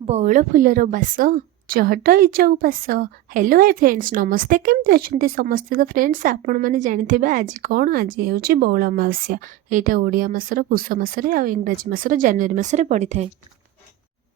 ବଉଳ ଫୁଲର ବାସ ଚହଟ ଇଚ ଉପାସ। ହ୍ୟାଲୋ ହାଇ ଫ୍ରେଣ୍ଡସ୍, ନମସ୍ତେ। କେମିତି ଅଛନ୍ତି ସମସ୍ତେ? ତ ଫ୍ରେଣ୍ଡସ୍, ଆପଣମାନେ ଜାଣିଥିବେ ଆଜି କ'ଣ? ଆଜି ହେଉଛି ବଉଳ ଅମାବାସ୍ୟା। ଏଇଟା ଓଡ଼ିଆ ମାସର ପୁଷ ମାସରେ ଆଉ ଇଂରାଜୀ ମାସର ଜାନୁଆରୀ ମାସରେ ପଡ଼ିଥାଏ।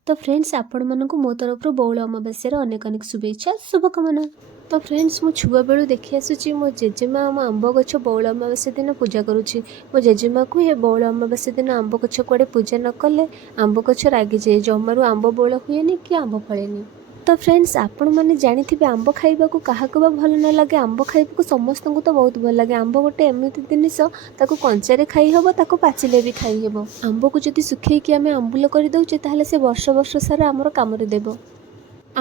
ତ ଫ୍ରେଣ୍ଡସ୍, ଆପଣମାନଙ୍କୁ ମୋ ତରଫରୁ ବଉଳ ଅମାବାସ୍ୟାର ଅନେକ ଅନେକ ଶୁଭେଚ୍ଛା, ଶୁଭକାମନା। ତ ଫ୍ରେଣ୍ଡସ୍, ମୁଁ ଛୁଆବେଳୁ ଦେଖି ଆସୁଛି ମୋ ଜେଜେମା ଆମ ଆମ୍ବ ଗଛ ବଉଳ ଅମାବାସ୍ୟା ଦିନ ପୂଜା କରୁଛି। ମୋ ଜେଜେମା କୁହେ ବଉଳ ଅମାବାସ୍ୟା ଦିନ ଆମ୍ବ ଗଛ କୁଆଡ଼େ ପୂଜା ନ କଲେ ଆମ୍ବ ଗଛ ରାଗିଯାଏ, ଜମାରୁ ଆମ୍ବ ବଉଳ ହୁଏନି କି ଆମ୍ବ ଫଳେନି। ତ ଫ୍ରେଣ୍ଡସ୍, ଆପଣମାନେ ଜାଣିଥିବେ ଆମ୍ବ ଖାଇବାକୁ କାହାକୁ ବା ଭଲ ନ ଲାଗେ? ଆମ୍ବ ଖାଇବାକୁ ସମସ୍ତଙ୍କୁ ତ ବହୁତ ଭଲ ଲାଗେ। ଆମ୍ବ ଗୋଟେ ଏମିତି ଜିନିଷ, ତାକୁ କଞ୍ଚାରେ ଖାଇ ହେବ, ତାକୁ ପାଚିଲେ ବି ଖାଇ ହେବ। ଆମ୍ବକୁ ଯଦି ଶୁଖେଇକି ଆମେ ଆମ୍ବୁଲ କରିଦେଉଛେ, ତାହେଲେ ସେ ବର୍ଷ ବର୍ଷ ସାରା ଆମର କାମରେ ଦେବ।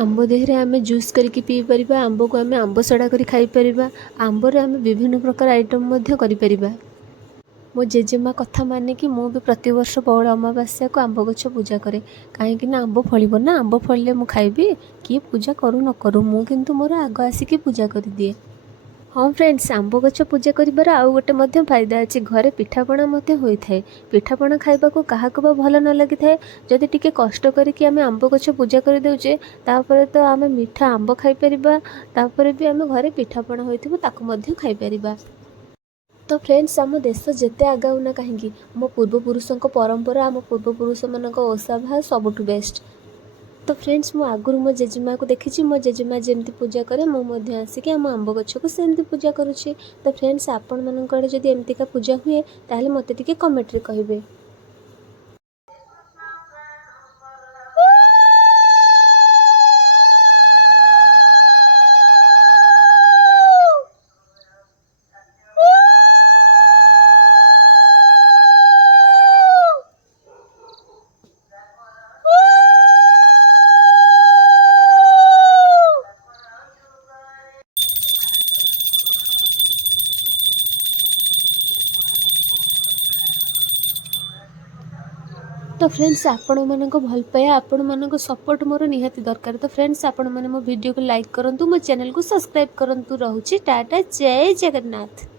ଆମ୍ବ ଦେହରେ ଆମେ ଜୁସ୍ କରିକି ପିଇପାରିବା, ଆମ୍ବକୁ ଆମେ ଆମ୍ବ ସଡ଼ା କରି ଖାଇପାରିବା, ଆମ୍ବରେ ଆମେ ବିଭିନ୍ନ ପ୍ରକାର ଆଇଟମ୍ ମଧ୍ୟ କରିପାରିବା। ମୋ ଜେଜେମା କଥା ମାନିକି ମୁଁ ବି ପ୍ରତିବର୍ଷ ବଉଳ ଅମାବାସ୍ୟାକୁ ଆମ୍ବ ଗଛ ପୂଜା କରେ। କାହିଁକି ନା ଆମ୍ବ ଫଳିବ ନା, ଆମ୍ବ ଫଳିଲେ ମୁଁ ଖାଇବି। କିଏ ପୂଜା କରୁ ନ କରୁ, ମୁଁ କିନ୍ତୁ ମୋର ଆଗ ଆସିକି ପୂଜା କରିଦିଏ। ହଁ ଫ୍ରେଣ୍ଡସ୍, ଆମ୍ବ ଗଛ ପୂଜା କରିବାର ଆଉ ଗୋଟେ ମଧ୍ୟ ଫାଇଦା ଅଛି। ଘରେ ପିଠାପଣା ମଧ୍ୟ ହୋଇଥାଏ। ପିଠାପଣା ଖାଇବାକୁ କାହାକୁ ବା ଭଲ ନ ଲାଗିଥାଏ? ଯଦି ଟିକେ କଷ୍ଟ କରିକି ଆମେ ଆମ୍ବ ଗଛ ପୂଜା କରିଦେଉଛେ, ତାପରେ ତ ଆମେ ମିଠା ଆମ୍ବ ଖାଇପାରିବା। ତାପରେ ବି ଆମେ ଘରେ ପିଠାପଣା ହୋଇଥିବ ତାକୁ ମଧ୍ୟ ଖାଇପାରିବା। ତ ଫ୍ରେଣ୍ଡସ୍, ଆମ ଦେଶ ଯେତେ ଆଗାଉ ନା କାହିଁକି, ଆମ ପୂର୍ବପୁରୁଷଙ୍କ ପରମ୍ପରା, ଆମ ପୂର୍ବପୁରୁଷମାନଙ୍କ ଓଷା ଭାର ସବୁଠୁ ବେଷ୍ଟ। ତ ଫ୍ରେଣ୍ଡସ୍, ମୁଁ ଆଗରୁ ମୋ ଜେଜେମାକୁ ଦେଖିଛି। ମୋ ଜେଜେମା ଯେମିତି ପୂଜା କରେ, ମୁଁ ମଧ୍ୟ ଆସିକି ଆମ ଆମ୍ବ ଗଛକୁ ସେମିତି ପୂଜା କରୁଛି। ତ ଫ୍ରେଣ୍ଡସ୍, ଆପଣମାନଙ୍କ ଆଡ଼େ ଯଦି ଏମିତିକା ପୂଜା ହୁଏ, ତାହେଲେ ମୋତେ ଟିକେ କମେଣ୍ଟରେ କହିବେ। ତ ଫ୍ରେଣ୍ଡସ୍, ଆପଣମାନଙ୍କ ଭଲ ପାଇବା, ଆପଣମାନଙ୍କ ସପୋର୍ଟ ମୋର ନିହାତି ଦରକାର। ତ ଫ୍ରେଣ୍ଡସ୍, ଆପଣମାନେ ମୋ ଭିଡ଼ିଓକୁ ଲାଇକ୍ କରନ୍ତୁ, ମୋ ଚ୍ୟାନେଲକୁ ସବସ୍କ୍ରାଇବ୍ କରନ୍ତୁ। ରହୁଛି, ଟାଟା, ଜୟ ଜଗନ୍ନାଥ।